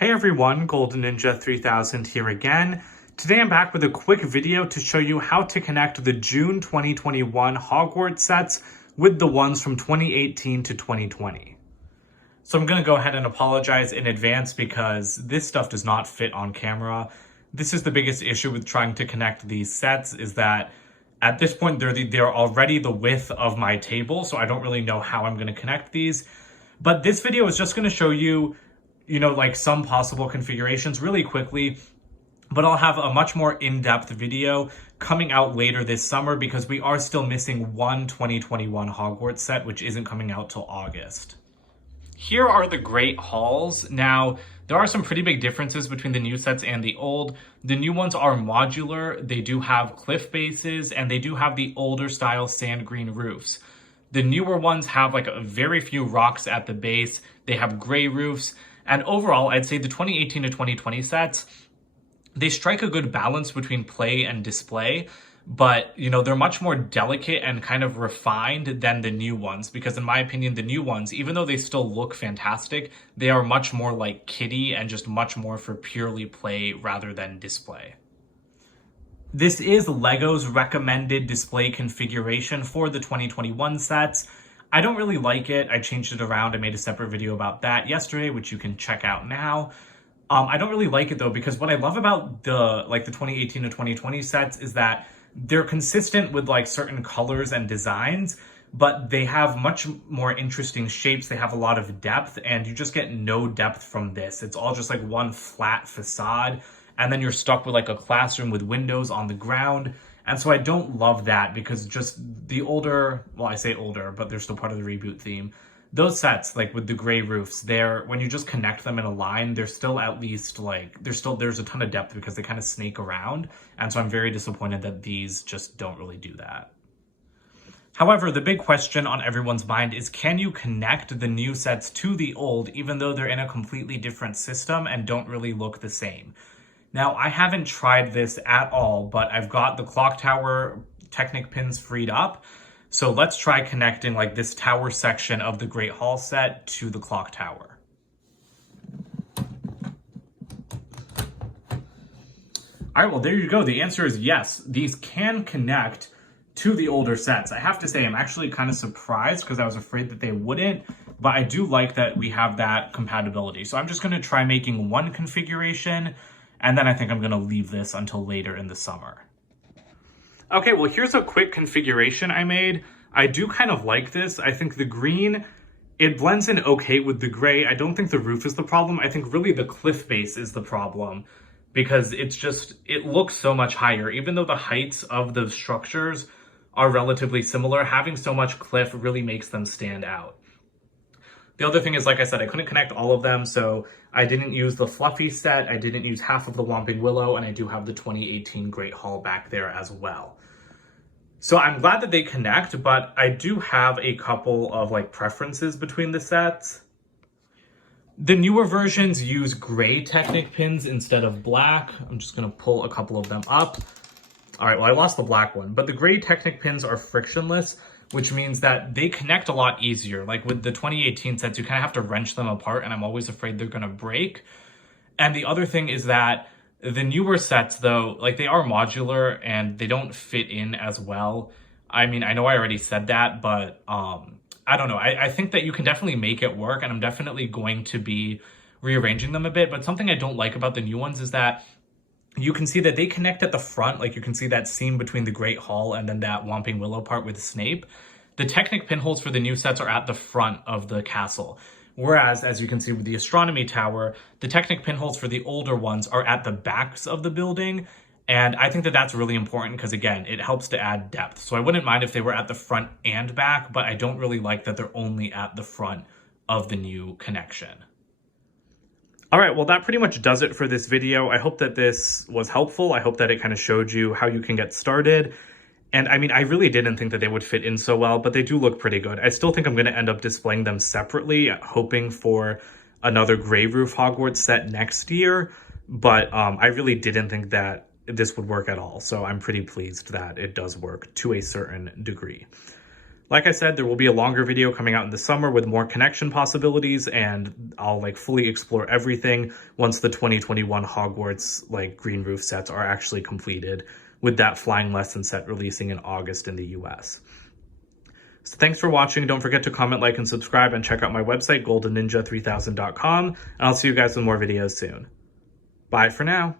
Hey everyone, Golden Ninja 3000 here again. Today I'm back with a quick video to show you how to connect the June 2021 Hogwarts sets with the ones from 2018 to 2020. So I'm going to go ahead and apologize in advance because this stuff does not fit on camera. This is the biggest issue with trying to connect these sets, is that at this point they're already the width of my table, so I don't really know how I'm going to connect these. But this video is just going to show you, like some possible configurations really quickly, but I'll have a much more in-depth video coming out later this summer because we are still missing one 2021 Hogwarts set, which isn't coming out till August. Here are the Great Halls. Now, there are some pretty big differences between the new sets and the old. The new ones are modular, they do have cliff bases, and they do have the older style sand green roofs. The newer ones have like a very few rocks at the base, they have gray roofs, and overall, I'd say the 2018 to 2020 sets, they strike a good balance between play and display, but they're much more delicate and kind of refined than the new ones, because in my opinion, the new ones, even though they still look fantastic, they are much more like kiddie and just much more for purely play rather than display. This is LEGO's recommended display configuration for the 2021 sets. I don't really like it. I changed it around. I made a separate video about that yesterday, which you can check out now. I don't really like it though, because what I love about the 2018 to 2020 sets is that they're consistent with like certain colors and designs, but they have much more interesting shapes. They have a lot of depth, and you just get no depth from this. It's all just like one flat facade, and then you're stuck with like a classroom with windows on the ground. And so I don't love that, because just the older, well, I say older, but they're still part of the reboot theme. Those sets, like with the gray roofs, when you just connect them in a line, they're still at least like, there's a ton of depth because they kind of snake around. And so I'm very disappointed that these just don't really do that. However, the big question on everyone's mind is, can you connect the new sets to the old, even though they're in a completely different system and don't really look the same? Now, I haven't tried this at all, but I've got the clock tower Technic pins freed up. So let's try connecting like this tower section of the Great Hall set to the clock tower. All right, well, there you go. The answer is yes. These can connect to the older sets. I have to say, I'm actually kind of surprised because I was afraid that they wouldn't, but I do like that we have that compatibility. So I'm just going to try making one configuration, and then I think I'm going to leave this until later in the summer. Okay, well, here's a quick configuration I made. I do kind of like this. I think the green, it blends in okay with the gray. I don't think the roof is the problem. I think really the cliff base is the problem, because it looks so much higher. Even though the heights of the structures are relatively similar, having so much cliff really makes them stand out. The other thing is, like I said, I couldn't connect all of them, so I didn't use the Fluffy set, I didn't use half of the Whomping Willow, and I do have the 2018 Great Hall back there as well. So I'm glad that they connect, but I do have a couple of like preferences between the sets. The newer versions use gray Technic pins instead of black. I'm just gonna pull a couple of them up. All right, well, I lost the black one, but the gray Technic pins are frictionless, which means that they connect a lot easier. Like with the 2018 sets, you kind of have to wrench them apart, and I'm always afraid they're gonna break. And the other thing is that the newer sets, though, like they are modular and they don't fit in as well. I mean, I know I already said that, but I don't know. I think that you can definitely make it work, and I'm definitely going to be rearranging them a bit. But something I don't like about the new ones is that you can see that they connect at the front. Like you can see that seam between the Great Hall and then that Whomping Willow part with Snape. The Technic pinholes for the new sets are at the front of the castle. Whereas, as you can see with the Astronomy Tower, the Technic pinholes for the older ones are at the backs of the building. And I think that that's really important because, again, it helps to add depth. So I wouldn't mind if they were at the front and back, but I don't really like that they're only at the front of the new connection. All right, well, that pretty much does it for this video. I hope that this was helpful. I hope that it kind of showed you how you can get started. And I mean, I really didn't think that they would fit in so well, but they do look pretty good. I still think I'm going to end up displaying them separately, hoping for another gray roof Hogwarts set next year. But I really didn't think that this would work at all. So I'm pretty pleased that it does work to a certain degree. Like I said, there will be a longer video coming out in the summer with more connection possibilities, and I'll like fully explore everything once the 2021 Hogwarts like green roof sets are actually completed, with that flying lesson set releasing in August in the US. So thanks for watching. Don't forget to comment, like, and subscribe, and check out my website, goldenninja3000.com, and I'll see you guys in more videos soon. Bye for now.